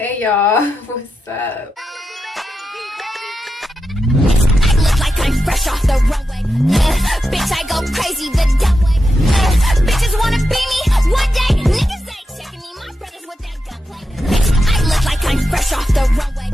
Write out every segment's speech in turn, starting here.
Hey y'all, what's up? Look like I'm fresh off the runway. Bitch, I go crazy the dumb way. Bitches wanna be me one day. Niggas ain't checking me. My brothers with that gunplay. Bitch, I look like I'm fresh off the runway.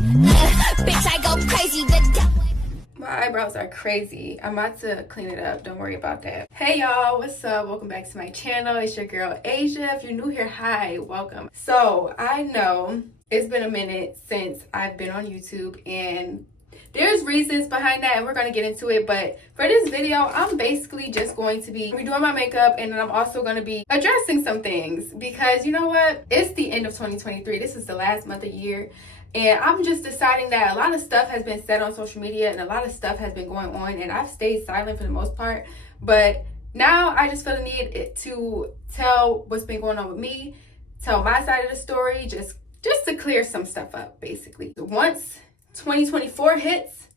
Bitch, I go crazy the dumb way. My eyebrows are crazy. I'm about to clean it up. Don't worry about that. Hey y'all, what's up? Welcome back to my channel. It's your girl Asxa. If you're new here, hi, welcome. So I know it's been a minute since I've been on YouTube, and there's reasons behind that, and we're going to get into it. But for this video, I'm basically just going to be redoing my makeup, and then I'm also going to be addressing some things because you know what? It's the end of 2023. This is the last month of the year. And I'm just deciding that a lot of stuff has been said on social media and a lot of stuff has been going on, and I've stayed silent for the most part. But now I just feel the need to tell what's been going on with me, tell my side of the story, just to clear some stuff up, basically. Once 2024 hits,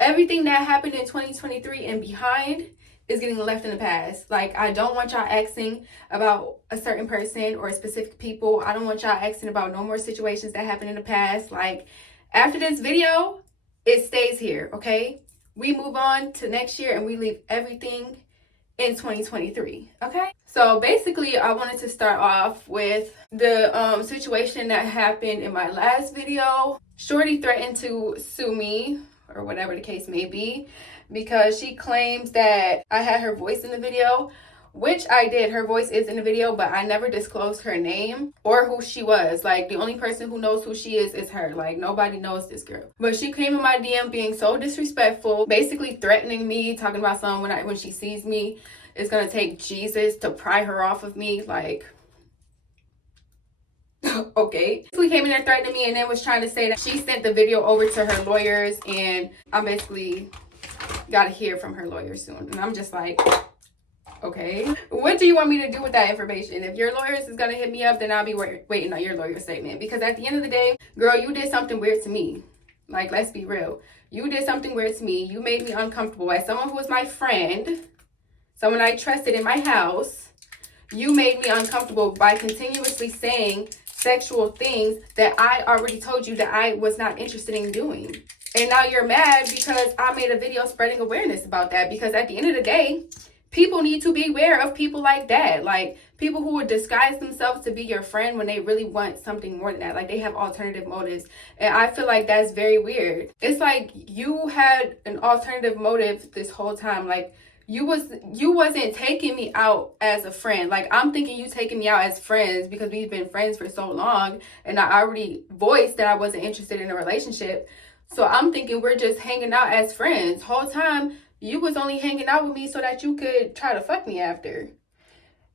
everything that happened in 2023 and behind is getting left in the past. Like, I don't want y'all asking about a certain person or specific people. I don't want y'all asking about no more situations that happened in the past. Like, after this video, it stays here, okay? We move on to next year and we leave everything in 2023, okay? So basically, I wanted to start off with the situation that happened in my last video. Shorty threatened to sue me, or whatever the case may be, because she claims that I had her voice in the video, which I did. Her voice is in the video, but I never disclosed her name or who she was. Like, the only person who knows who she is her. Like, nobody knows this girl. But she came in my DM being so disrespectful, basically threatening me, talking about something when she sees me, it's gonna take Jesus to pry her off of me. Like, okay. We came in there threatening me and then was trying to say that she sent the video over to her lawyers, and I'm basically gotta hear from her lawyer soon. And I'm just like, okay, what do you want me to do with that information? If your lawyers is gonna hit me up, then I'll be waiting on your lawyer statement. Because at the end of the day, girl, you did something weird to me. Like, let's be real. You did something weird to me. You made me uncomfortable. As someone who was my friend, someone I trusted in my house, you made me uncomfortable by continuously saying sexual things that I already told you that I was not interested in doing. And now you're mad because I made a video spreading awareness about that. Because at the end of the day, people need to be aware of people like that. Like, people who would disguise themselves to be your friend when they really want something more than that. Like, they have alternative motives. And I feel like that's very weird. It's like you had an alternative motive this whole time. Like, you wasn't taking me out as a friend. Like, I'm thinking you taking me out as friends because we've been friends for so long. And I already voiced that I wasn't interested in a relationship. So I'm thinking we're just hanging out as friends. Whole time, you was only hanging out with me so that you could try to fuck me after.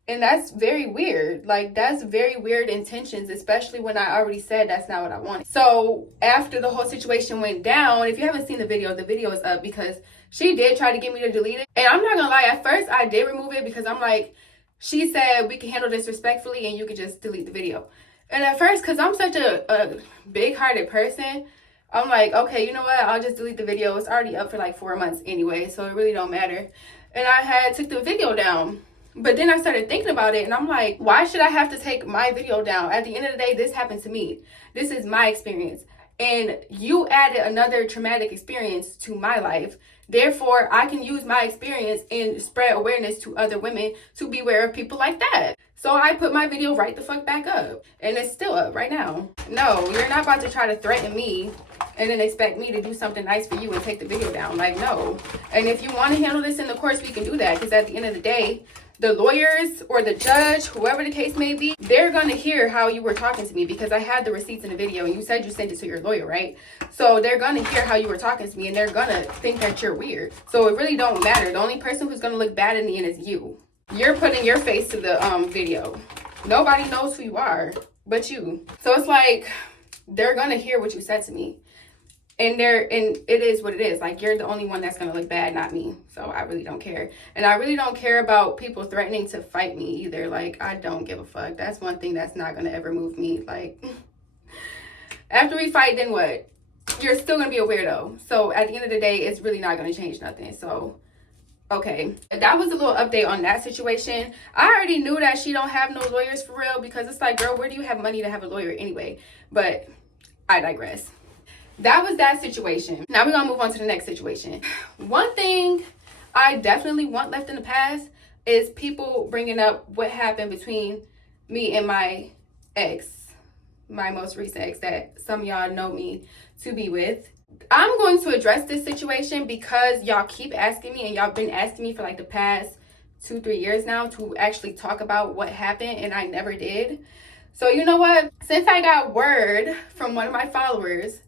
And that's very weird. Like, that's very weird intentions, especially when I already said that's not what I wanted. So after the whole situation went down, if you haven't seen the video is up because she did try to get me to delete it. And I'm not gonna lie, at first I did remove it because I'm like, she said we can handle this respectfully and you could just delete the video. And at first, because I'm such a big-hearted person, I'm like, okay, you know what? I'll just delete the video. It's already up for like 4 months anyway, so it really don't matter. And I took the video down. But then I started thinking about it, and I'm like, why should I have to take my video down? At the end of the day, this happened to me. This is my experience. And you added another traumatic experience to my life. Therefore, I can use my experience and spread awareness to other women to be aware of people like that. So I put my video right the fuck back up. And it's still up right now. No, you're not about to try to threaten me and then expect me to do something nice for you and take the video down. Like, no. And if you want to handle this in the courts, we can do that. Because at the end of the day, the lawyers or the judge, whoever the case may be, they're going to hear how you were talking to me because I had the receipts in the video and you said you sent it to your lawyer, right? So they're going to hear how you were talking to me and they're going to think that you're weird. So it really don't matter. The only person who's going to look bad in the end is you. You're putting your face to the video. Nobody knows who you are but you. So it's like they're going to hear what you said to me. And it is what it is. Like, you're the only one that's gonna look bad, not me. So I really don't care. And I really don't care about people threatening to fight me either. Like, I don't give a fuck. That's one thing that's not gonna ever move me. Like, after we fight, then what? You're still gonna be a weirdo. So at the end of the day, it's really not gonna change nothing. So, okay. That was a little update on that situation. I already knew that she don't have no lawyers for real because it's like, girl, where do you have money to have a lawyer anyway? But I digress. That was that situation. Now we're gonna move on to the next situation. One thing I definitely want left in the past is people bringing up what happened between me and my ex, my most recent ex that some of y'all know me to be with. I'm going to address this situation because y'all keep asking me, and y'all been asking me for like the past 2-3 years now to actually talk about what happened, and I never did. So you know what? Since I got word from one of my followers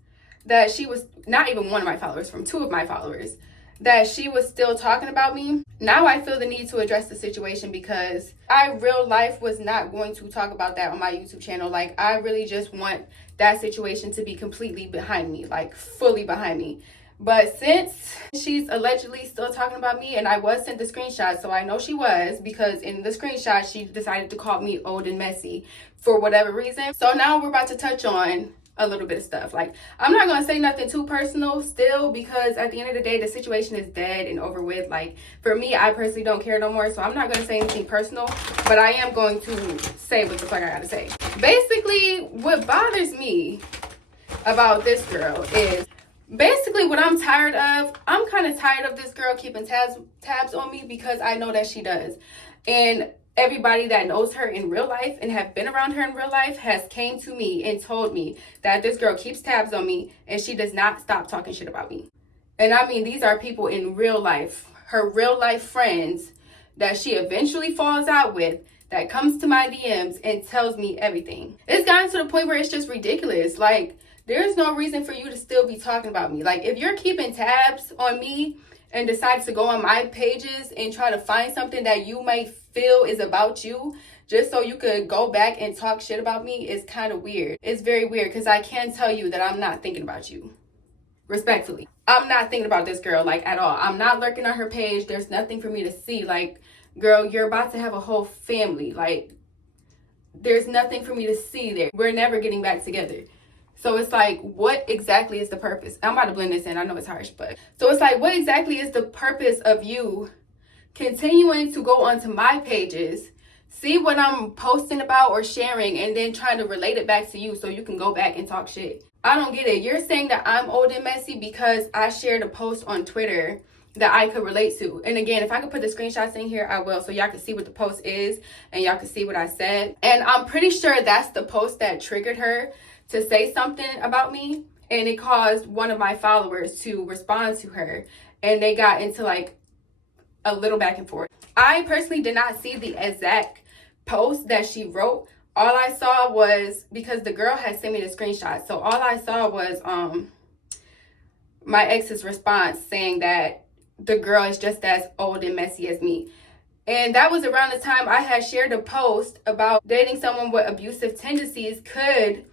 that she was, not even one of my followers, from 2 of my followers, that she was still talking about me, now I feel the need to address the situation because I real life was not going to talk about that on my YouTube channel. Like, I really just want that situation to be completely behind me, like fully behind me. But since she's allegedly still talking about me, and I was sent the screenshot, so I know she was, because in the screenshot she decided to call me old and messy for whatever reason. So now we're about to touch on a little bit of stuff. Like, I'm not gonna say nothing too personal still, because at the end of the day the situation is dead and over with. Like, for me, I personally don't care no more, so I'm not gonna say anything personal, but I am going to say what the fuck I gotta say. Basically, what bothers me about this girl is basically what I'm tired of. I'm kind of tired of this girl keeping tabs on me, because I know that she does. And everybody that knows her in real life and have been around her in real life has came to me and told me that this girl keeps tabs on me and she does not stop talking shit about me. And I mean, these are people in real life, her real life friends that she eventually falls out with, that comes to my DMs and tells me everything. It's gotten to the point where it's just ridiculous. Like, there's no reason for you to still be talking about me. Like, if you're keeping tabs on me and decide to go on my pages and try to find something that you might feel is about you, just so you could go back and talk shit about me, is kind of weird. It's very weird, because I can tell you that I'm not thinking about you. Respectfully, I'm not thinking about this girl, like, at all. I'm not lurking on her page. There's nothing for me to see. Like, girl, you're about to have a whole family. Like, there's nothing for me to see there. We're never getting back together. So it's like, what exactly is the purpose? I'm about to blend this in. I know it's harsh, but. So it's like, what exactly is the purpose of you continuing to go onto my pages, see what I'm posting about or sharing, and then trying to relate it back to you so you can go back and talk shit? I don't get it. You're saying that I'm old and messy because I shared a post on Twitter that I could relate to. And again, if I could put the screenshots in here, I will, so y'all can see what the post is and y'all can see what I said. And I'm pretty sure that's the post that triggered her to say something about me, and it caused one of my followers to respond to her, and they got into like a little back and forth. I personally did not see the exact post that she wrote. All I saw was, because the girl had sent me the screenshot, so all I saw was my ex's response saying that the girl is just as old and messy as me. And that was around the time I had shared a post about dating someone with abusive tendencies could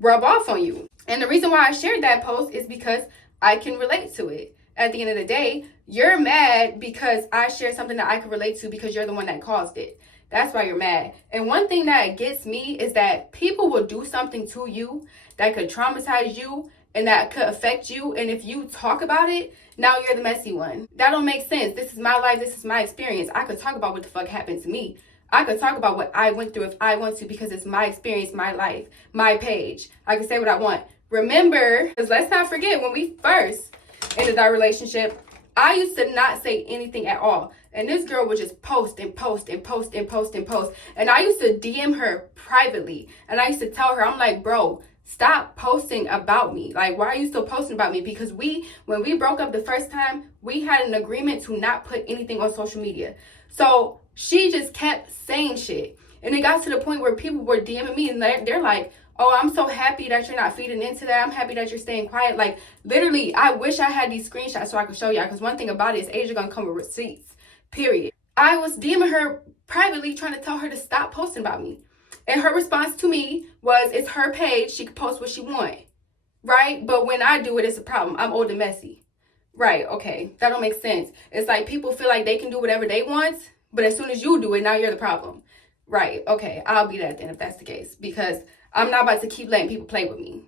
rub off on you. And the reason why I shared that post is because I can relate to it. At the end of the day, you're mad because I shared something that I could relate to because you're the one that caused it. That's why you're mad. And one thing that gets me is that people will do something to you that could traumatize you and that could affect you. And if you talk about it, now you're the messy one. That don't make sense. This is my life. This is my experience. I could talk about what the fuck happened to me. I could talk about what I went through if I want to, because it's my experience, my life, my page. I can say what I want. Remember, because let's not forget, when we first ended our relationship, I used to not say anything at all. And this girl would just post and post and post and post and post. And I used to DM her privately. And I used to tell her, I'm like, bro, stop posting about me. Like, why are you still posting about me? Because when we broke up the first time, we had an agreement to not put anything on social media. So she just kept saying shit. And it got to the point where people were DMing me and they're like, oh, I'm so happy that you're not feeding into that. I'm happy that you're staying quiet. Like, literally, I wish I had these screenshots so I could show y'all. Because one thing about it is Asia gonna come with receipts, period. I was DMing her privately trying to tell her to stop posting about me. And her response to me was, it's her page. She can post what she want, right? But when I do it, it's a problem. I'm old and messy. Right, okay. That don't make sense. It's like people feel like they can do whatever they want, but as soon as you do it, now you're the problem. Right, okay. I'll be that then if that's the case. Because I'm not about to keep letting people play with me.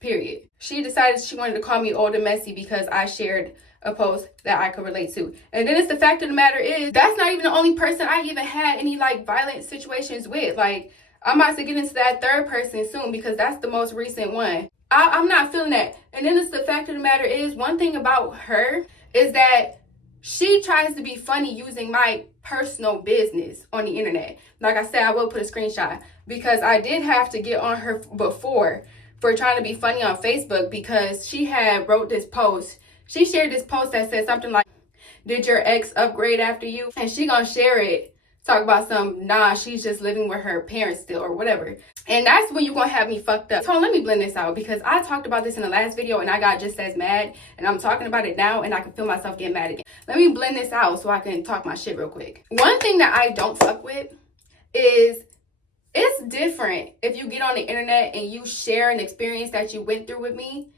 Period. She decided she wanted to call me old and messy because I shared a post that I could relate to. And then it's the fact of the matter is, that's not even the only person I even had any like violent situations with. Like, I'm about to get into that third person soon because that's the most recent one. I'm not feeling that. And then it's the fact of the matter is, one thing about her is that she tries to be funny using my personal business on the internet. Like I said, I will put a screenshot because I did have to get on her before for trying to be funny on Facebook because she had wrote this post. She shared this post that said something like, "Did your ex upgrade after you?" And she gonna share it, talk about some, nah, she's just living with her parents still or whatever. And that's when you're gonna have me fucked up. So let me blend this out because I talked about this in the last video and I got just as mad, and I'm talking about it now and I can feel myself getting mad again. Let me blend this out so I can talk my shit real quick. One thing that I don't fuck with is, it's different if you get on the internet and you share an experience that you went through with me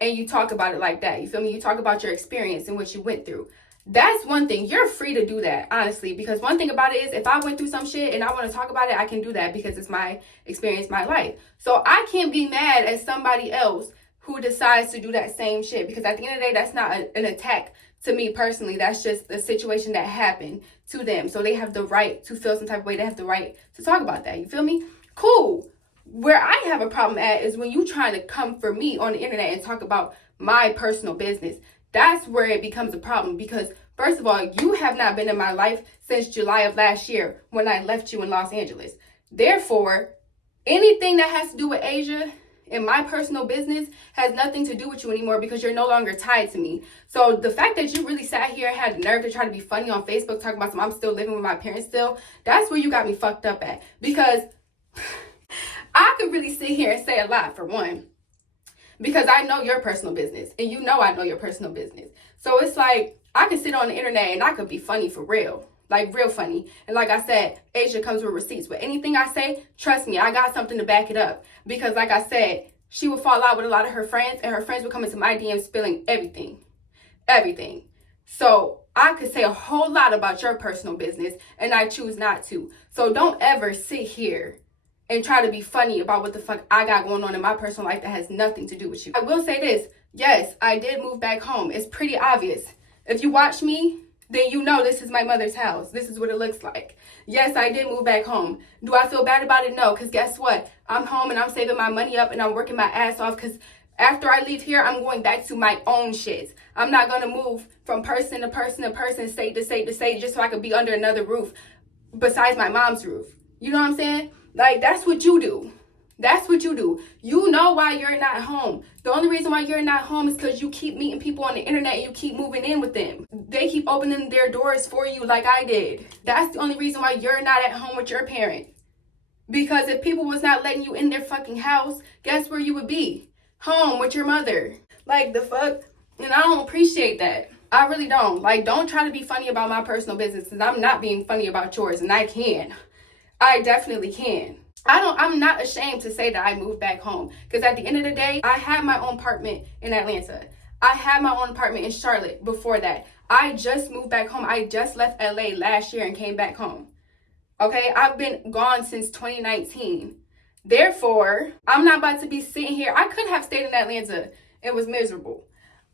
and you talk about it like that. You feel me? You talk about your experience and what you went through. That's one thing. You're free to do that, honestly, because one thing about it is, if I went through some shit and I want to talk about it, I can do that because it's my experience, my life. So I can't be mad at somebody else who decides to do that same shit, because at the end of the day, that's not an attack to me personally. That's just a situation that happened to them. So they have the right to feel some type of way. They have the right to talk about that. You feel me? Cool. Where I have a problem at is when you trying to come for me on the internet and talk about my personal business. That's where it becomes a problem, because first of all, you have not been in my life since July of last year when I left you in Los Angeles. Therefore, anything that has to do with Asia and my personal business has nothing to do with you anymore, because you're no longer tied to me. So the fact that you really sat here and had the nerve to try to be funny on Facebook talking about some, I'm still living with my parents still, that's where you got me fucked up at. Because I could really sit here and say a lot, for one, because I know your personal business and you know I know your personal business. So it's like, I can sit on the internet and I could be funny for real, like real funny. And like I said, Asia comes with receipts. But anything I say, trust me, I got something to back it up. Because like I said, she would fall out with a lot of her friends and her friends would come into my DMs spilling everything. Everything. So I could say a whole lot about your personal business and I choose not to. So don't ever sit here and try to be funny about what the fuck I got going on in my personal life that has nothing to do with you. I will say this. Yes, I did move back home. It's pretty obvious. If you watch me, then you know this is my mother's house. This is what it looks like. Yes, I did move back home. Do I feel bad about it? No, because guess what? I'm home and I'm saving my money up and I'm working my ass off, because after I leave here, I'm going back to my own shit. I'm not going to move from person to person to person, state to state to state, just so I could be under another roof besides my mom's roof. You know what I'm saying? Like, that's what you do. That's what you do. You know why you're not home. The only reason why you're not home is because you keep meeting people on the internet and you keep moving in with them. They keep opening their doors for you like I did. That's the only reason why you're not at home with your parents. Because if people was not letting you in their fucking house, guess where you would be? Home with your mother. Like, the fuck? And I don't appreciate that. I really don't. Like, don't try to be funny about my personal business, because I'm not being funny about yours, and I can. I definitely can. I'm not ashamed to say that I moved back home, because at the end of the day, I had my own apartment in Atlanta. I had my own apartment in Charlotte before that. I just moved back home. I just left LA last year and came back home. Okay, I've been gone since 2019. Therefore, I'm not about to be sitting here. I could have stayed in Atlanta. It was miserable.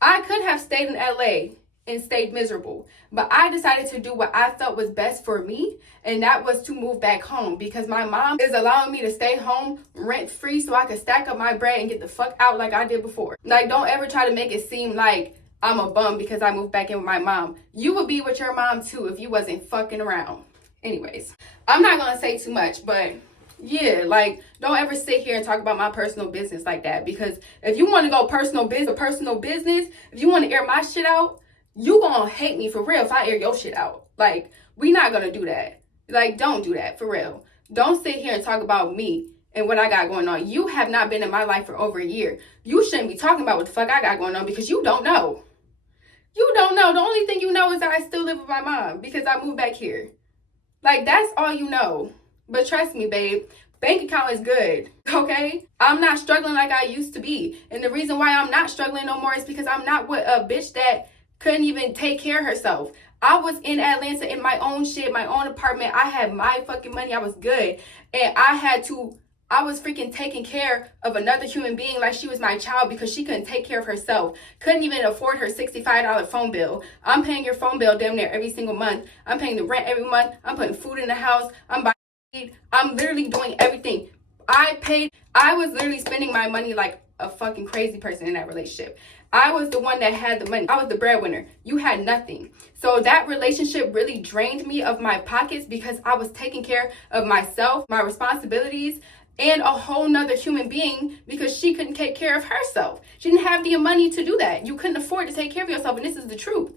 I could have stayed in LA and stayed miserable. But I decided to do what I felt was best for me, and that was to move back home, because my mom is allowing me to stay home rent free so I could stack up my bread and get the fuck out like I did before. Like, don't ever try to make it seem like I'm a bum because I moved back in with my mom. You would be with your mom too if you wasn't fucking around. Anyways, I'm not gonna say too much, but yeah, like, don't ever sit here and talk about my personal business like that, because if you want to go personal business, if you want to air my shit out, you gonna hate me for real if I air your shit out. Like, we not gonna do that. Like, don't do that, for real. Don't sit here and talk about me and what I got going on. You have not been in my life for over a year. You shouldn't be talking about what the fuck I got going on, because you don't know. You don't know. The only thing you know is that I still live with my mom because I moved back here. Like, that's all you know. But trust me, babe, bank account is good, okay? I'm not struggling like I used to be. And the reason why I'm not struggling no more is because I'm not with a bitch that couldn't even take care of herself. I was in Atlanta in my own shit, my own apartment. I had my fucking money. I was good. And I was freaking taking care of another human being like she was my child, because she couldn't take care of herself. Couldn't even afford her $65 phone bill. I'm paying your phone bill damn near every single month. I'm paying the rent every month. I'm putting food in the house. I'm buying. I'm literally doing everything. I was literally spending my money like a fucking crazy person in that relationship. I was the one that had the money. I was the breadwinner. You had nothing. So that relationship really drained me of my pockets because I was taking care of myself, my responsibilities, and a whole nother human being because she couldn't take care of herself. She didn't have the money to do that. You couldn't afford to take care of yourself, and this is the truth.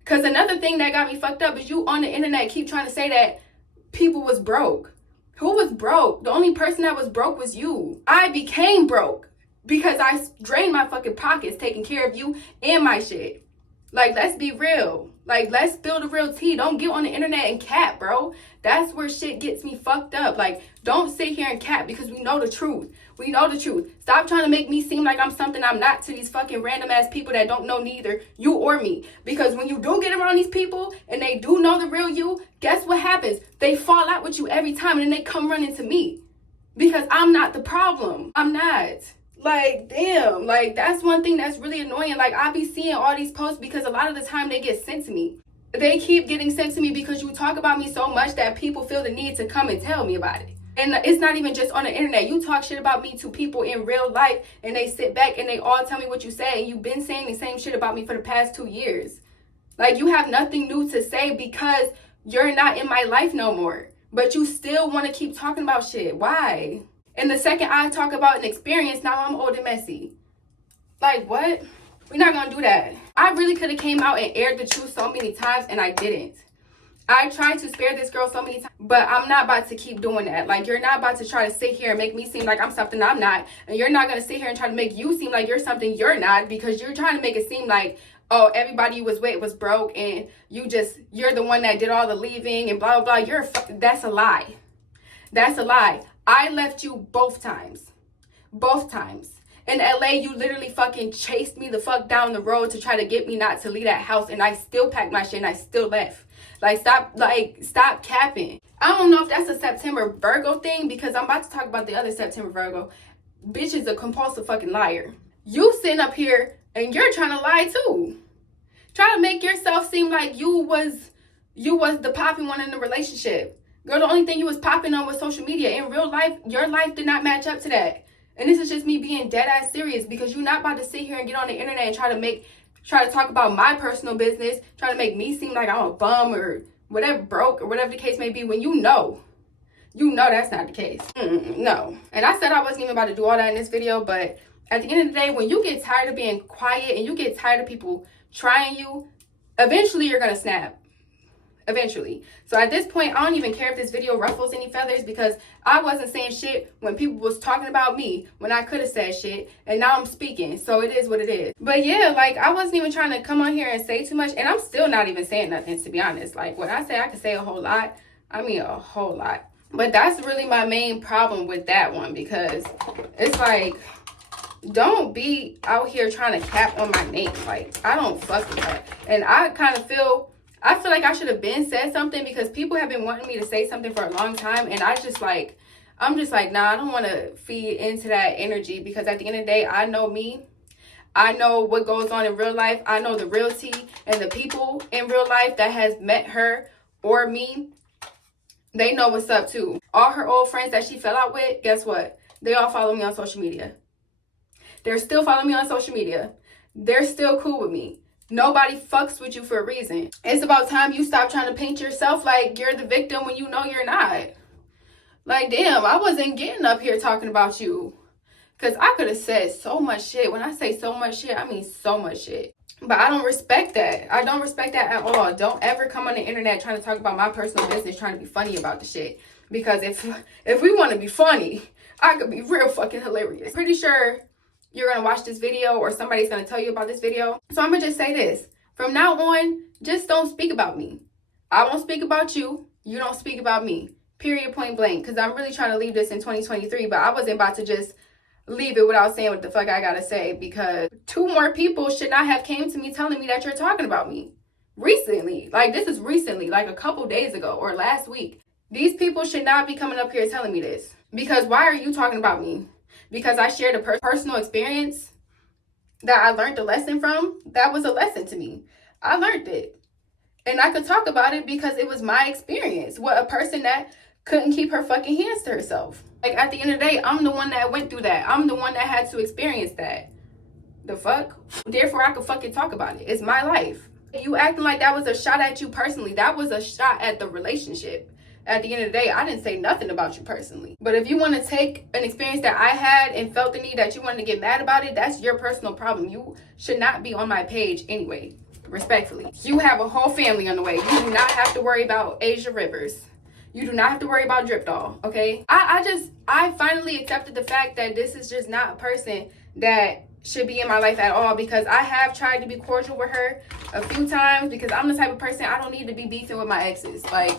Because another thing that got me fucked up is you on the internet keep trying to say that people was broke. Who was broke? The only person that was broke was you. I became broke because I drained my fucking pockets taking care of you and my shit. Like, let's be real. Like, let's build a real tea. Don't get on the internet and cap, bro. That's where shit gets me fucked up. Like, don't sit here and cap because we know the truth. We know the truth. Stop trying to make me seem like I'm something I'm not to these fucking random ass people that don't know neither you or me. Because when you do get around these people and they do know the real you, guess what happens? They fall out with you every time and then they come running to me. Because I'm not the problem. I'm not. Like, damn, like, that's one thing that's really annoying. Like, I be seeing all these posts because a lot of the time they get sent to me. They keep getting sent to me because you talk about me so much that people feel the need to come and tell me about it. And it's not even just on the internet. You talk shit about me to people in real life and they sit back and they all tell me what you say. And you've been saying the same shit about me for the past 2 years. Like, you have nothing new to say because you're not in my life no more. But you still want to keep talking about shit. Why? And the second I talk about an experience, now I'm old and messy. Like, what? We're not going to do that. I really could have came out and aired the truth so many times, and I didn't. I tried to spare this girl so many times, but I'm not about to keep doing that. Like, you're not about to try to sit here and make me seem like I'm something I'm not. And you're not going to sit here and try to make you seem like you're something you're not because you're trying to make it seem like, oh, everybody you was with was broke and you're the one that did all the leaving and blah, blah, blah. That's a lie. That's a lie. I left you both times. Both times. In LA, you literally fucking chased me the fuck down the road to try to get me not to leave that house. And I still packed my shit and I still left. Stop capping. I don't know if that's a September Virgo thing because I'm about to talk about the other September Virgo. Bitch is a compulsive fucking liar. You sitting up here and you're trying to lie too. Try to make yourself seem like you was the popping one in the relationship. Girl, the only thing you was popping on was social media. In real life, your life did not match up to that. And this is just me being dead ass serious because you're not about to sit here and get on the internet and try to talk about my personal business, try to make me seem like I'm a bum or whatever, broke or whatever the case may be, when you know that's not the case. No. And I said I wasn't even about to do all that in this video, but at the end of the day, when you get tired of being quiet and you get tired of people trying you, eventually you're gonna snap. Eventually. So at this point, I don't even care if this video ruffles any feathers because I wasn't saying shit when people was talking about me when I could have said shit, and now I'm speaking. So it is what it is. But yeah, like, I wasn't even trying to come on here and say too much, and I'm still not even saying nothing, to be honest. Like, when I say I can say a whole lot, I mean a whole lot. But that's really my main problem with that one because it's like, don't be out here trying to cap on my name. Like, I don't fuck with that. And I feel like I should have been said something because people have been wanting me to say something for a long time. And I'm just like, nah, I don't want to feed into that energy because at the end of the day, I know me. I know what goes on in real life. I know the real tea, and the people in real life that has met her or me, they know what's up too. All her old friends that she fell out with, guess what? They all follow me on social media. They're still following me on social media. They're still cool with me. Nobody fucks with you for a reason. It's about time you stop trying to paint yourself like you're the victim when you know you're not. Like, damn, I wasn't getting up here talking about you. Because I could have said so much shit. When I say so much shit, I mean so much shit. But I don't respect that. I don't respect that at all. Don't ever come on the internet trying to talk about my personal business, trying to be funny about the shit. Because if we want to be funny, I could be real fucking hilarious. Pretty sure you're going to watch this video or somebody's going to tell you about this video. So I'm going to just say this. From now on, just don't speak about me. I won't speak about you. You don't speak about me. Period, point blank. Because I'm really trying to leave this in 2023, but I wasn't about to just leave it without saying what the fuck I got to say because 2 more people should not have came to me telling me that you're talking about me. Recently. Like, this is recently, like a couple days ago or last week. These people should not be coming up here telling me this. Because why are you talking about me? Because I shared a personal experience that I learned a lesson from. That was a lesson to me. I learned it. And I could talk about it because it was my experience with a person that couldn't keep her fucking hands to herself. Like, at the end of the day, I'm the one that went through that. I'm the one that had to experience that. The fuck? Therefore, I could fucking talk about it. It's my life. You acting like that was a shot at you personally. That was a shot at the relationship. At the end of the day, I didn't say nothing about you personally. But if you want to take an experience that I had and felt the need that you wanted to get mad about it, that's your personal problem. You should not be on my page anyway, respectfully. You have a whole family on the way. You do not have to worry about Asia Rivers. You do not have to worry about Drip Doll, okay? I finally accepted the fact that this is just not a person that should be in my life at all, because I have tried to be cordial with her a few times, because I'm the type of person, I don't need to be beefing with my exes. Like,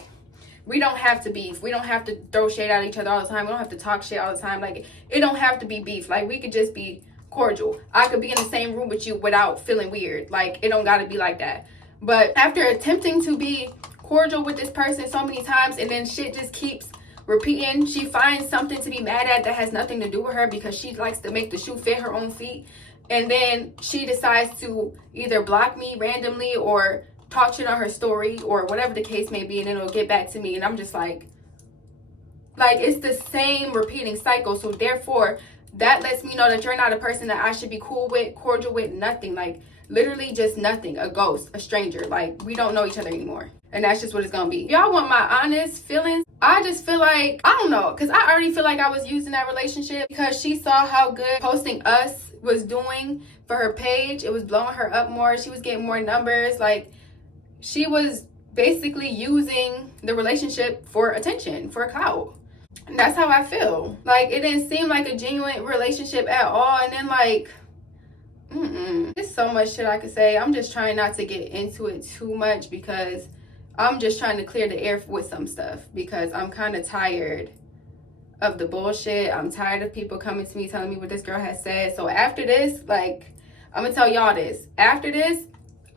we don't have to beef. We don't have to throw shade at each other all the time. We don't have to talk shit all the time. Like, it don't have to be beef. Like, we could just be cordial. I could be in the same room with you without feeling weird. Like, it don't got to be like that. But after attempting to be cordial with this person so many times, and then shit just keeps repeating, she finds something to be mad at that has nothing to do with her, because she likes to make the shoe fit her own feet. And then she decides to either block me randomly or talk shit on her story or whatever the case may be, and then it'll get back to me, and I'm just like it's the same repeating cycle. So therefore, that lets me know that you're not a person that I should be cool with, cordial with, nothing. Like, literally just nothing. A ghost, a stranger. Like, we don't know each other anymore, and that's just what it's gonna be. Y'all want my honest feelings? I just feel like, I don't know, because I already feel like I was using that relationship, because she saw how good posting us was doing for her page. It was blowing her up more. She was getting more numbers. Like, she was basically using the relationship for attention, for clout. And that's how I feel. Like, it didn't seem like a genuine relationship at all. And then, like, there's so much shit I could say. I'm just trying not to get into it too much, because I'm just trying to clear the air with some stuff, because I'm kind of tired of the bullshit. I'm tired of people coming to me telling me what this girl has said. So after this, like, I'm gonna tell y'all this. After this,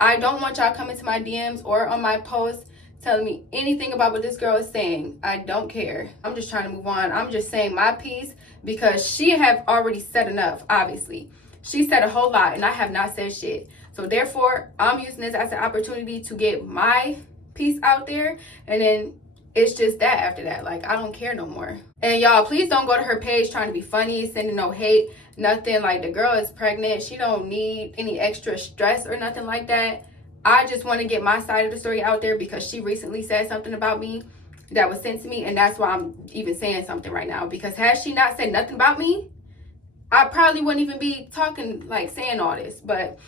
I don't want y'all coming to my DMs or on my posts telling me anything about what this girl is saying. I don't care. I'm just trying to move on. I'm just saying my piece, because she have already said enough, obviously. She said a whole lot, and I have not said shit. So therefore, I'm using this as an opportunity to get my piece out there, and then it's just that after that. Like, I don't care no more. And y'all, please don't go to her page trying to be funny, sending no hate, nothing. Like, the girl is pregnant. She don't need any extra stress or nothing like that. I just want to get my side of the story out there, because she recently said something about me that was sent to me, and that's why I'm even saying something right now. Because had she not said nothing about me, I probably wouldn't even be talking, like, saying all this. But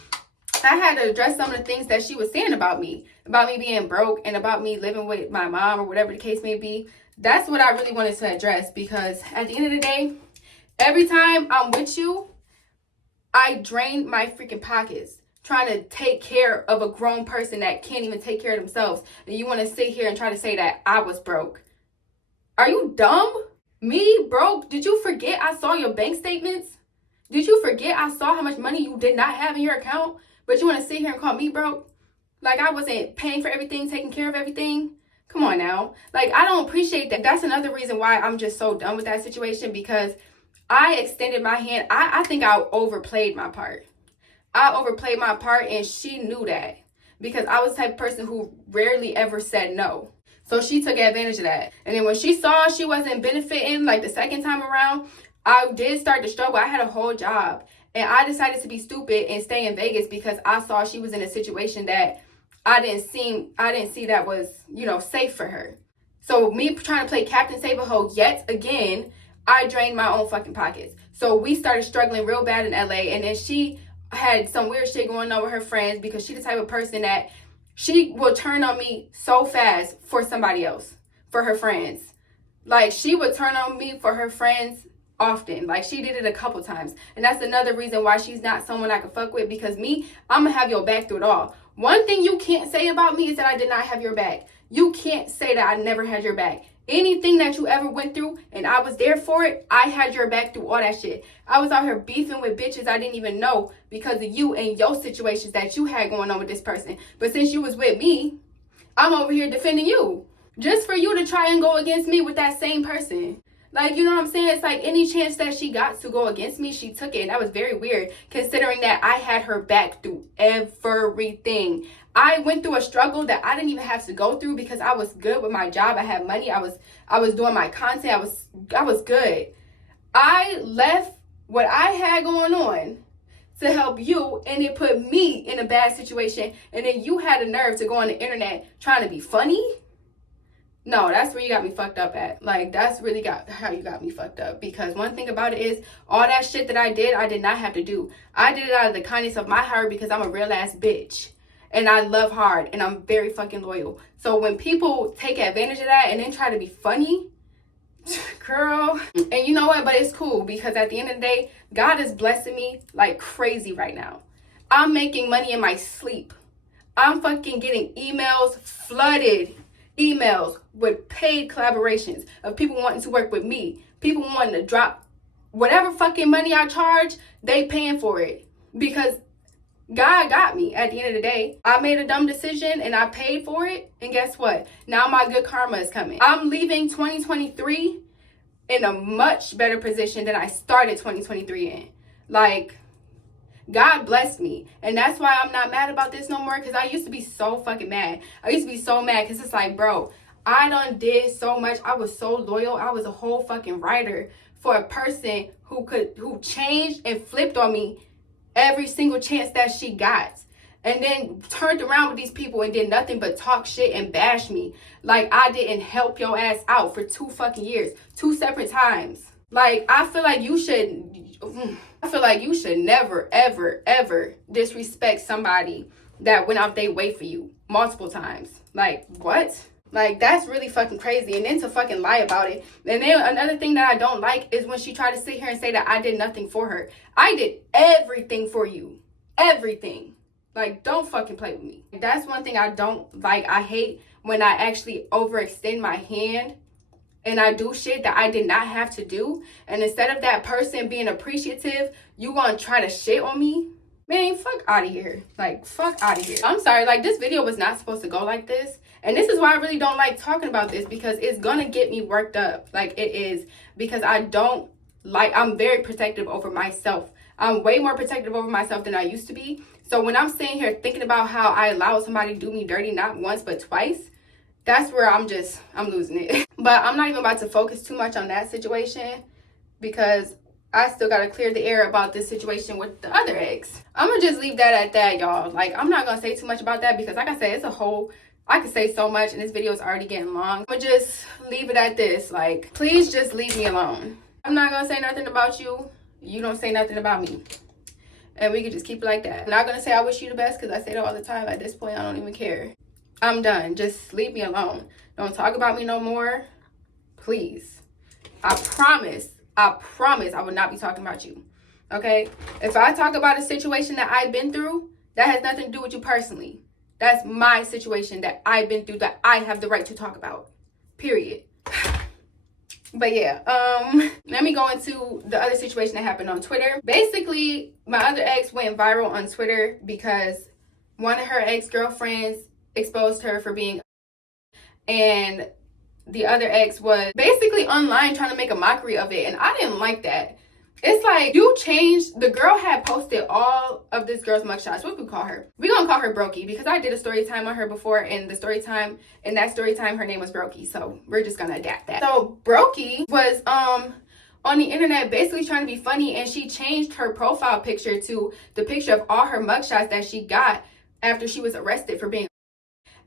I had to address some of the things that she was saying about me being broke, and about me living with my mom, or whatever the case may be. That's what I really wanted to address, because at the end of the day, every time I'm with you, I drain my freaking pockets trying to take care of a grown person that can't even take care of themselves. And you want to sit here and try to say that I was broke. Are you dumb? Me broke? Did you forget I saw your bank statements? Did you forget I saw how much money you did not have in your account? But you want to sit here and call me broke? Like, I wasn't paying for everything, taking care of everything? Come on now. Like, I don't appreciate that. That's another reason why I'm just so done with that situation, because I extended my hand. I think I overplayed my part. And she knew that, because I was the type of person who rarely ever said no. So she took advantage of that. And then when she saw she wasn't benefiting, like the second time around, I did start to struggle. I had a whole job, and I decided to be stupid and stay in Vegas, because I saw she was in a situation that I didn't see that was, safe for her. So me trying to play Captain Save-A-Hoe yet again, I drained my own fucking pockets. So we started struggling real bad in LA, and then she had some weird shit going on with her friends, because she's the type of person that she will turn on me so fast for somebody else, for her friends. Like, she would turn on me for her friends often. Like, she did it a couple times. And that's another reason why she's not someone I could fuck with, because me, I'm gonna have your back through it all. One thing you can't say about me is that I did not have your back. You can't say that I never had your back. Anything that you ever went through and I was there for it, I had your back through all that shit. I was out here beefing with bitches I didn't even know because of you and your situations that you had going on with this person. But since you was with me, I'm over here defending you. Just for you to try and go against me with that same person. Like, you know what I'm saying? It's like any chance that she got to go against me, she took it. And that was very weird considering that I had her back through everything. I went through a struggle that I didn't even have to go through because I was good with my job. I had money. I was doing my content. I was good. I left what I had going on to help you, and it put me in a bad situation, and then you had the nerve to go on the internet trying to be funny. No, that's where you got me fucked up at. Like, that's really how you got me fucked up. Because one thing about it is, all that shit that I did not have to do. I did it out of the kindness of my heart because I'm a real ass bitch. And I love hard, and I'm very fucking loyal. So when people take advantage of that and then try to be funny, girl. And you know what? But it's cool because at the end of the day, God is blessing me like crazy right now. I'm making money in my sleep. I'm fucking getting emails, flooded emails with paid collaborations of people wanting to work with me. People wanting to drop whatever fucking money I charge, they paying for it. Because God got me at the end of the day. I made a dumb decision and I paid for it. And guess what? Now my good karma is coming. I'm leaving 2023 in a much better position than I started 2023 in. Like, God blessed me. And that's why I'm not mad about this no more. Because I used to be so fucking mad. I used to be so mad because it's like, bro, I done did so much. I was so loyal. I was a whole fucking writer for a person who changed and flipped on me every single chance that she got, and then turned around with these people and did nothing but talk shit and bash me like I didn't help your ass out for 2 fucking years, 2 separate times. Like, I feel like you should never ever disrespect somebody that went out their way for you multiple times. Like, what? Like, that's really fucking crazy. And then to fucking lie about it. And then another thing that I don't like is when she tried to sit here and say that I did nothing for her. I did everything for you. Everything. Like, don't fucking play with me. That's one thing I don't like. I hate when I actually overextend my hand and I do shit that I did not have to do. And instead of that person being appreciative, you gonna try to shit on me? Man, fuck out of here. Like, fuck out of here. I'm sorry. Like, this video was not supposed to go like this. And this is why I really don't like talking about this, because it's gonna get me worked up. Like, it is. Because I'm very protective over myself. I'm way more protective over myself than I used to be. So when I'm sitting here thinking about how I allowed somebody to do me dirty, not once, but twice, that's where I'm losing it. But I'm not even about to focus too much on that situation because I still got to clear the air about this situation with the other ex. I'm going to just leave that at that, y'all. Like, I'm not going to say too much about that because, like I said, I could say so much and this video is already getting long. I'm going to just leave it at this. Like, please just leave me alone. I'm not going to say nothing about you. You don't say nothing about me. And we could just keep it like that. I'm not going to say I wish you the best because I say that all the time. At this point, I don't even care. I'm done. Just leave me alone. Don't talk about me no more. Please. I promise I will not be talking about you. Okay? If I talk about a situation that I've been through, that has nothing to do with you personally. That's my situation that I've been through that I have the right to talk about. Period. But yeah, let me go into the other situation that happened on Twitter. Basically, my other ex went viral on Twitter because one of her ex-girlfriends exposed her for being, and the other ex was basically online trying to make a mockery of it, and I didn't like that. It's like, you changed. The girl had posted all of this girl's mugshots. What we call her? We're gonna call her Brokey because I did a story time on her before, and in that story time her name was Brokey, so we're just gonna adapt that. So Brokey was on the internet basically trying to be funny, and she changed her profile picture to the picture of all her mugshots that she got after she was arrested for being.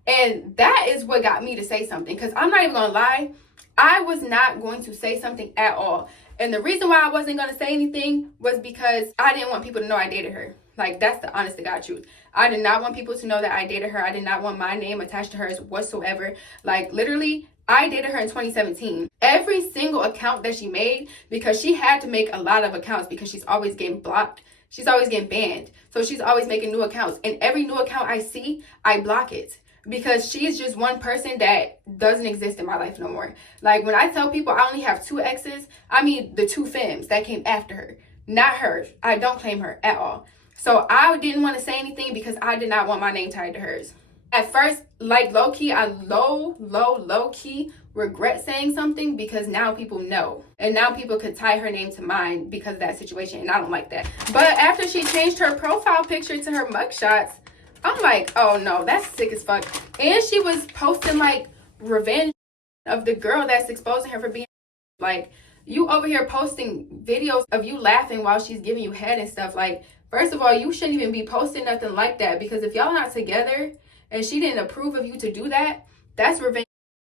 And that is what got me to say something, because I'm not even gonna lie, I was not going to say something at all. And the reason why I wasn't going to say anything was because I didn't want people to know I dated her. Like, that's the honest to God truth. I did not want people to know that I dated her. I did not want my name attached to hers whatsoever. Like, literally, I dated her in 2017. Every single account that she made, because she had to make a lot of accounts because she's always getting blocked. She's always getting banned. So she's always making new accounts. And every new account I see, I block it. Because she's just one person that doesn't exist in my life no more. Like, when I tell people I only have 2 exes, I mean the 2 femmes that came after her. Not her. I don't claim her at all. So I didn't want to say anything because I did not want my name tied to hers. At first, like, low-key, I low-key regret saying something because now people know. And now people could tie her name to mine because of that situation. And I don't like that. But after she changed her profile picture to her mugshots, I'm like, oh no, that's sick as fuck. And she was posting like revenge of the girl that's exposing her for being like, you over here posting videos of you laughing while she's giving you head and stuff. Like, first of all, you shouldn't even be posting nothing like that, because if y'all not together and she didn't approve of you to do that, that's revenge.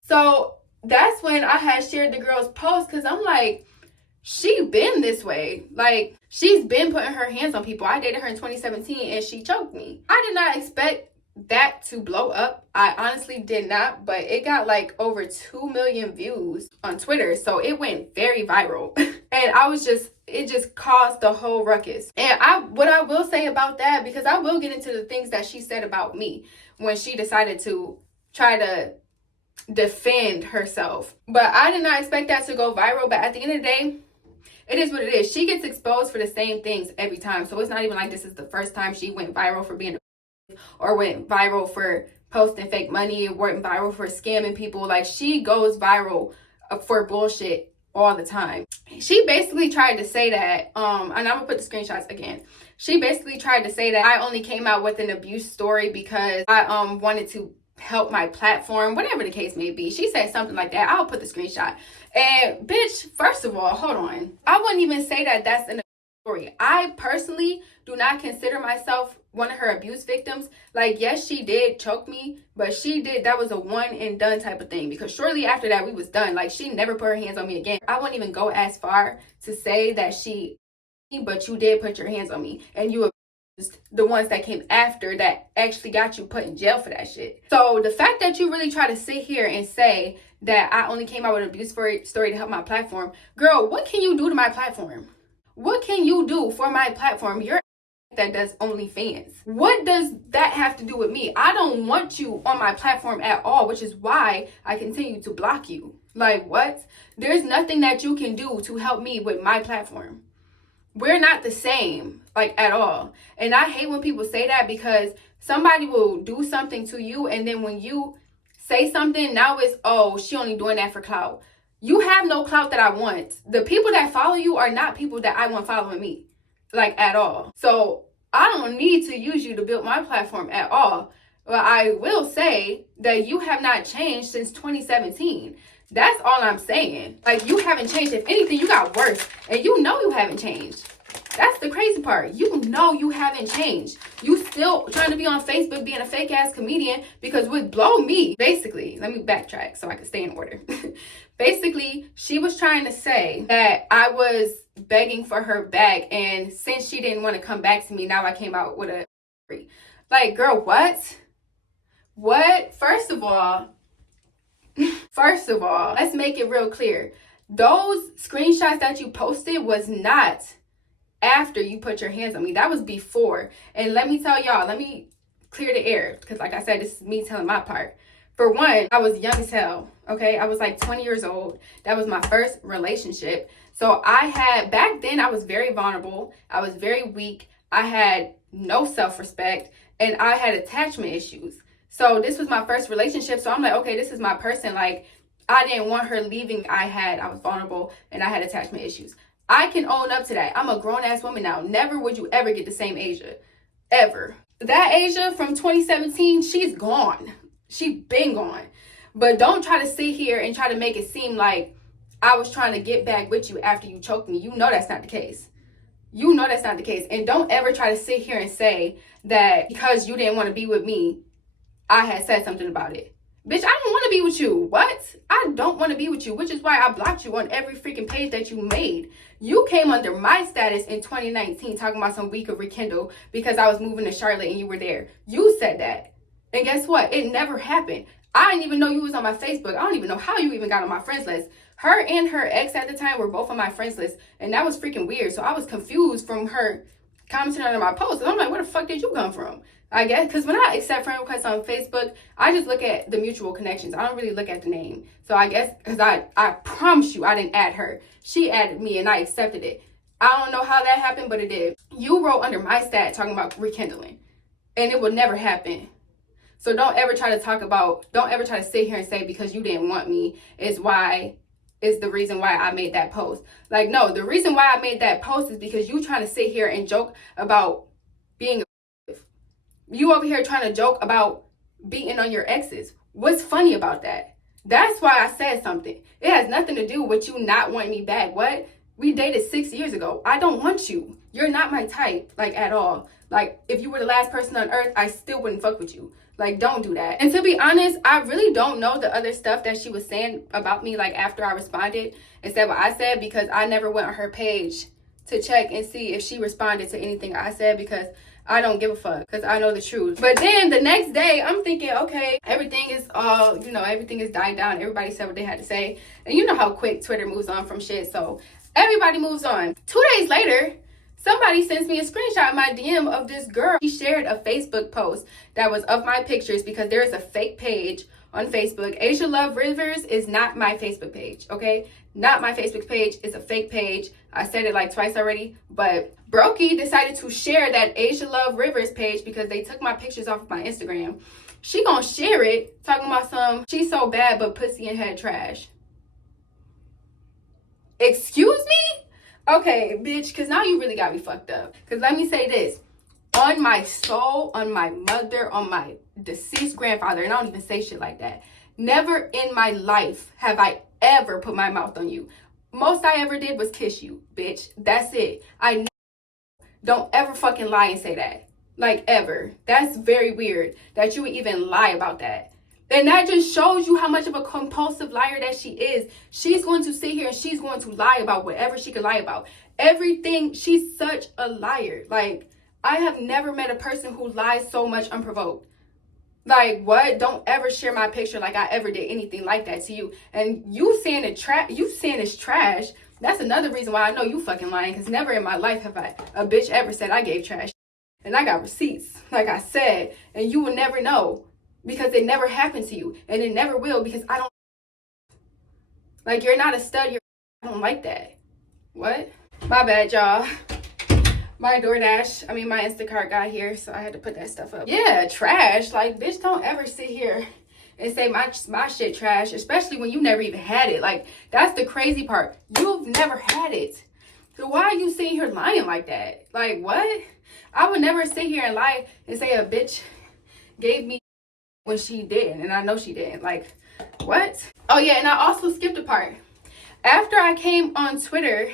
So that's when I had shared the girl's post, because I'm like, she been this way. Like, she's been putting her hands on people. I dated her in 2017 and she choked me. I did not expect that to blow up. I honestly did not, but it got like over 2 million views on Twitter, so it went very viral. And I was just, it just caused the whole ruckus. And what I will say about that, because I will get into the things that she said about me when she decided to try to defend herself, but I did not expect that to go viral. But at the end of the day, it is what it is. She gets exposed for the same things every time, so it's not even like this is the first time she went viral for being or went viral for posting fake money, went viral for scamming people. Like, she goes viral for bullshit all the time. She basically tried to say that, and I'm gonna put the screenshots again. She basically tried to say that I only came out with an abuse story because I wanted to help my platform, whatever the case may be. She said something like that. I'll put the screenshot. And bitch, first of all, hold on. I wouldn't even say that that's an story. I personally do not consider myself one of her abuse victims. Like, yes, she did choke me, but that was a one and done type of thing, because shortly after that we was done. Like, she never put her hands on me again. I wouldn't even go as far to say that but you did put your hands on me, and you abused the ones that came after that actually got you put in jail for that shit. So the fact that you really try to sit here and say that I only came out with an abuse story to help my platform, girl, what can you do to my platform? What can you do for my platform? You're that does OnlyFans. What does that have to do with me? I don't want you on my platform at all, which is why I continue to block you. Like, what? There's nothing that you can do to help me with my platform. We're not the same, like, at all. And I hate when people say that, because somebody will do something to you, and then when you say something, now it's, oh, she only doing that for clout. You have no clout that I want. The people that follow you are not people that I want following me, like, at all. So I don't need to use you to build my platform at all. But I will say that you have not changed since 2017. That's all I'm saying. Like, you haven't changed. If anything, you got worse. And you know you haven't changed. That's the crazy part. You know you haven't changed. You still trying to be on Facebook being a fake ass comedian, because what blow me, basically, let me backtrack so I can stay in order. Basically, she was trying to say that I was begging for her back, and since she didn't want to come back to me, now I came out with a like, girl, what? First of all, let's make it real clear. Those screenshots that you posted was not after you put your hands on me. That was before. And let me tell y'all, let me clear the air, because like I said, this is me telling my part. For one, I was young as hell, okay? I was like 20 years old. That was my first relationship. So back then I was very vulnerable. I was very weak. I had no self-respect, and I had attachment issues. So this was my first relationship. So I'm like, okay, this is my person. Like, I didn't want her leaving. I was vulnerable, and I had attachment issues. I can own up to that. I'm a grown-ass woman now. Never would you ever get the same Asxa. Ever. That Asxa from 2017, she's gone. She been gone. But don't try to sit here and try to make it seem like I was trying to get back with you after you choked me. You know that's not the case. You know that's not the case. And don't ever try to sit here and say that because you didn't want to be with me, I had said something about it. Bitch, I don't want to be with you. What? I don't want to be with you, which is why I blocked you on every freaking page that you made. You came under my status in 2019 talking about some week of rekindle because I was moving to Charlotte and you were there. You said that. And guess what? It never happened. I didn't even know you was on my Facebook. I don't even know how you even got on my friends list. Her and her ex at the time were both on my friends list, and that was freaking weird. So I was confused from her commenting on my post. And I'm like, where the fuck did you come from? I guess because when I accept friend requests on Facebook, I just look at the mutual connections. I don't really look at the name. So I guess because I promise you I didn't add her. She added me and I accepted it. I don't know how that happened, but it did. You wrote under my stat talking about rekindling, and it would never happen. So don't ever try to sit here and say because you didn't want me is the reason why I made that post. Like, no, the reason why I made that post is because you trying to sit here and joke about being you over here trying to joke about beating on your exes. What's funny about that? That's why I said something. It has nothing to do with you not wanting me back. What? We dated 6 years ago. I don't want you. You're not my type, like, at all. Like, if you were the last person on earth, I still wouldn't fuck with you. Like, don't do that. And to be honest, I really don't know the other stuff that she was saying about me, like, after I responded and said what I said, because I never went on her page to check and see if she responded to anything I said, because I don't give a fuck, because I know the truth. But then the next day, I'm thinking, okay, everything is dying down. Everybody said what they had to say. And you know how quick Twitter moves on from shit, so everybody moves on. 2 days later, somebody sends me a screenshot in my DM of this girl. She shared a Facebook post that was of my pictures, because there is a fake page on Facebook. Asxa Love Rivers is not my Facebook page, okay? Not my Facebook page. It's a fake page. I said it like twice already, but Brokey decided to share that Asxa Love Rivers page because they took my pictures off of my Instagram. She gonna share it talking about she's so bad but pussy and head trash. Excuse me? Okay, bitch, because now you really got me fucked up. Because let me say this. On my soul, on my mother, on my deceased grandfather, and I don't even say shit like that. Never in my life have I ever put my mouth on you. Most I ever did was kiss you, bitch. That's it. Don't ever fucking lie and say that. Like, ever. That's very weird that you would even lie about that. And that just shows you how much of a compulsive liar that she is. She's going to sit here and she's going to lie about whatever she can lie about. Everything. She's such a liar. Like, I have never met a person who lies so much unprovoked. Like, what? Don't ever share my picture like I ever did anything like that to you. And you saying it's trash. That's another reason why I know you fucking lying. Because never in my life have a bitch ever said I gave trash. And I got receipts, like I said. And you will never know. Because it never happened to you. And it never will, because I don't. Like, you're not a stud. I don't like that. What? My bad, y'all. My Instacart got here, so I had to put that stuff up. Yeah, trash. Like, bitch, don't ever sit here and say my shit trash, especially when you never even had it. Like, that's the crazy part. You've never had it. So why are you sitting here lying like that? Like, what? I would never sit here and lie and say a bitch gave me when she didn't, and I know she didn't. Like, what? Oh, yeah, and I also skipped a part. After I came on Twitter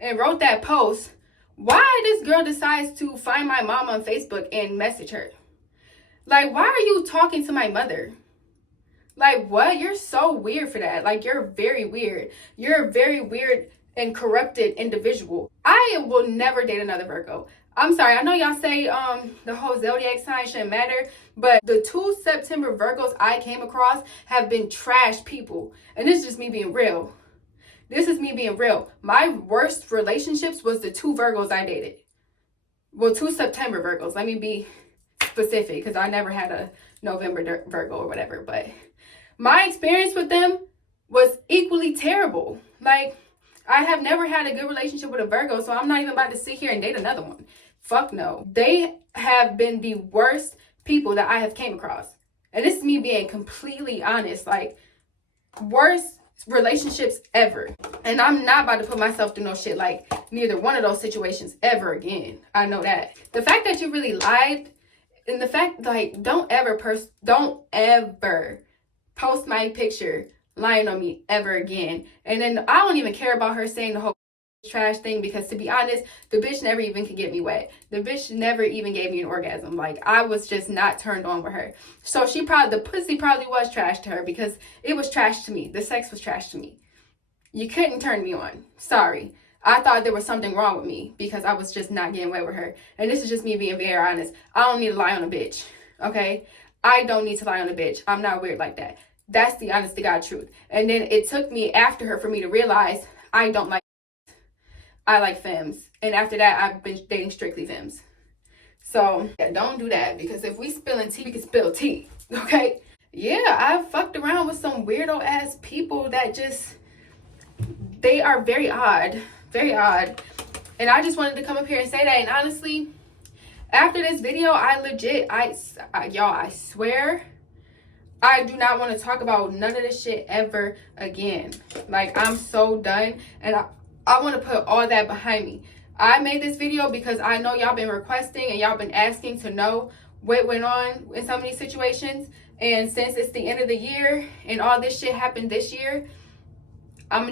and wrote that post, why this girl decides to find my mom on Facebook and message her? Like, why are you talking to my mother? Like, what? You're so weird for that. Like, you're very weird. You're a very weird and corrupted individual. I will never date another Virgo. I'm sorry. I know y'all say the whole zodiac sign shouldn't matter, but the 2 September Virgos I came across have been trash people. And this is just me being real. This is me being real. My worst relationships was the 2 Virgos I dated. Well, 2 September Virgos. Let me be specific, because I never had a November Virgo or whatever. But my experience with them was equally terrible. Like, I have never had a good relationship with a Virgo, so I'm not even about to sit here and date another one. Fuck no. They have been the worst people that I have came across. And this is me being completely honest. Like, worst relationships ever. And I'm not about to put myself through no shit like neither one of those situations ever again. I know that. The fact that you really lied, and the fact, like, don't ever post my picture lying on me ever again. And then I don't even care about her saying the whole trash thing, because to be honest, the bitch never even could get me wet. The bitch never even gave me an orgasm. Like, I was just not turned on with her. So the pussy probably was trash to her, because it was trash to me. The sex was trash to me. You couldn't turn me on. Sorry. I thought there was something wrong with me because I was just not getting wet with her. And this is just me being very honest. I don't need to lie on a bitch. Okay? I don't need to lie on a bitch. I'm not weird like that. That's the honest to God truth. And then it took me after her for me to realize I like femmes. And after that, I've been dating strictly femmes. So, yeah, don't do that, because if we spilling tea, we can spill tea. Okay? Yeah, I fucked around with some weirdo ass people that they are very odd. Very odd. And I just wanted to come up here and say that. And honestly, after this video, y'all, I swear, I do not want to talk about none of this shit ever again. Like, I'm so done, and I want to put all that behind me. I made this video because I know y'all been requesting and y'all been asking to know what went on in some of these situations. And since it's the end of the year and all this shit happened this year, I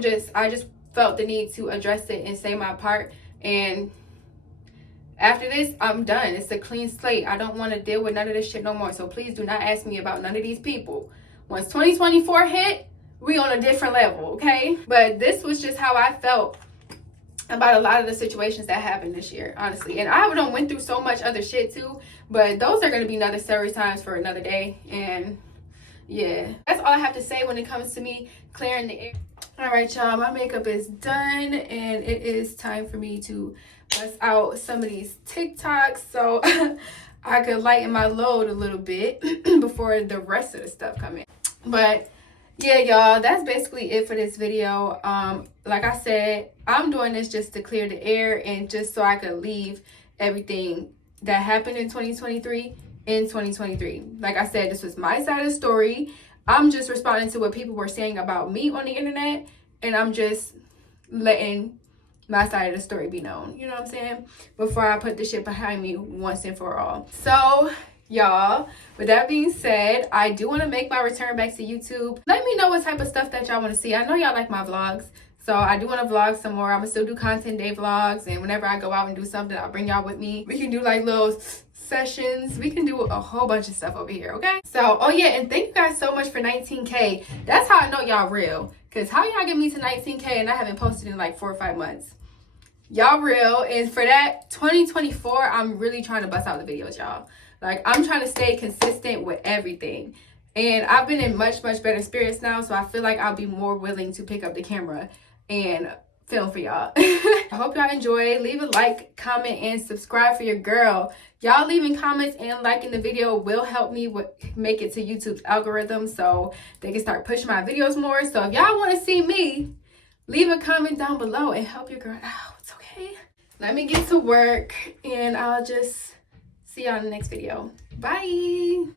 just felt the need to address it and say my part. And after this, I'm done. It's a clean slate. I don't want to deal with none of this shit no more. So please do not ask me about none of these people. Once 2024 hit, we on a different level, okay? But this was just how I felt about a lot of the situations that happened this year, honestly. And I done went through so much other shit too, but those are going to be another story times for another day. And yeah, that's all I have to say when it comes to me clearing the air. All right, y'all, my makeup is done, and it is time for me to bust out some of these TikToks so I could lighten my load a little bit before the rest of the stuff come in. But yeah, y'all, that's basically it for this video. Like I said, I'm doing this just to clear the air and just so I could leave everything that happened in 2023 in 2023. Like I said, this was my side of the story. I'm just responding to what people were saying about me on the internet, and I'm just letting my side of the story be known, you know what I'm saying, before I put this shit behind me once and for all. So y'all, with that being said, I do want to make my return back to YouTube. Let me know what type of stuff that y'all want to see. I know y'all like my vlogs, so I do want to vlog some more. I'm gonna still do content day vlogs, and whenever I go out and do something, I'll bring y'all with me. We can do like little sessions. We can do a whole bunch of stuff over here, okay? So, oh yeah, and thank you guys so much for 19K. That's how I know y'all real, because how y'all get me to 19K and I haven't posted in like 4 or 5 months? Y'all real. And for that, 2024, I'm really trying to bust out the videos, y'all. Like, I'm trying to stay consistent with everything. And I've been in much, much better spirits now, so I feel like I'll be more willing to pick up the camera and film for y'all. I hope y'all enjoy. Leave a like, comment, and subscribe for your girl. Y'all leaving comments and liking the video will help me make it to YouTube's algorithm so they can start pushing my videos more. So if y'all want to see me, leave a comment down below and help your girl out, okay? Let me get to work, and I'll just see y'all in the next video. Bye.